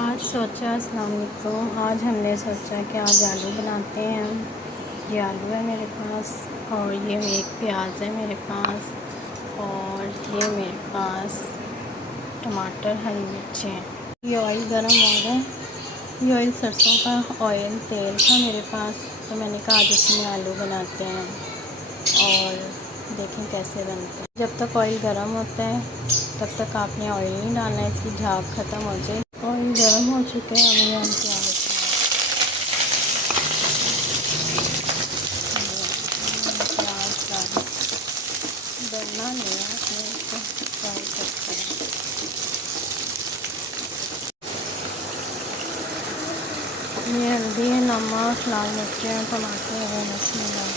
अस्सलाम वालेकुम। आज हमने सोचा कि आज आलू बनाते हैं। ये आलू है मेरे पास और ये एक प्याज है मेरे पास और ये मेरे पास टमाटर हरी मिर्च हैं। ये ऑयल गरम हो रहा है। ये ऑयल सरसों का ऑयल तेल था मेरे पास, तो मैंने कहा आज इसमें आलू बनाते हैं और देखें कैसे बनते हैं। जब तक ऑयल गरम होता है तब तक आपने ऑयल नहीं डालना है, इसकी झाग ख़त्म हो जाए। ऑयल गरम हो चुके हैं, अभी हम प्याज डलना नहीं है, इसमें फ्राई करते हैं। ये हल्दी है, नमक, लाल मिर्चें, टमाटर है, इसमें डाल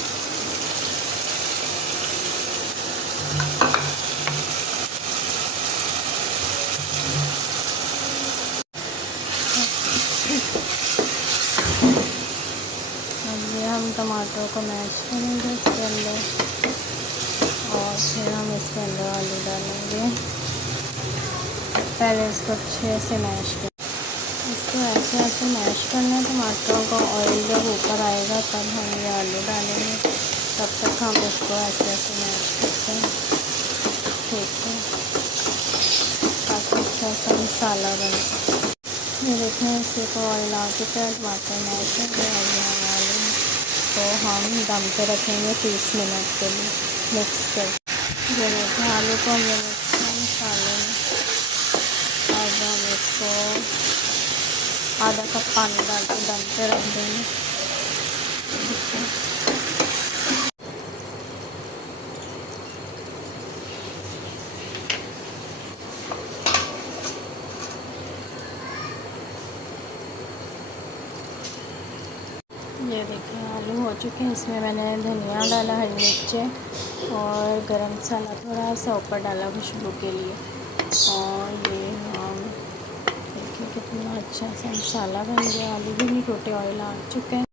अब ये हम टमाटर को मैश करेंगे इसके अंदर और फिर हम इसके अंदर आलू डालेंगे। पहले इसको अच्छे से मैश करें। इसको ऐसे ऐसे मैश करना है टमाटरों को। ऑयल जब ऊपर आएगा तब हम ये आलू डालेंगे, तब तक हम इसको ऐसे ऐसे मैश करते हैं। ठीक है, काफ़ी अच्छा सा मसाला बने। ये देखें, इसके को ऑयल आ चुका है, टमाटर मैश हो गया और ये हम आलू को हम दम पे रखेंगे 30 मिनट के लिए मिक्स कर। ये देखें, आलू को हमने मिक्स किया मसाले में। अब हम इसको आधा कप पानी डाल के दम पे रख देंगे। ये देखिए आलू हो चुके हैं। इसमें मैंने धनिया डाला, हरी मिर्चें और गरम मसाला थोड़ा सा ऊपर डाला खुशबू के लिए। और ये हम देखिए कितना अच्छा सा मसाला बन गया। आलू भी नहीं टूटे, ऑयल आ चुके हैं।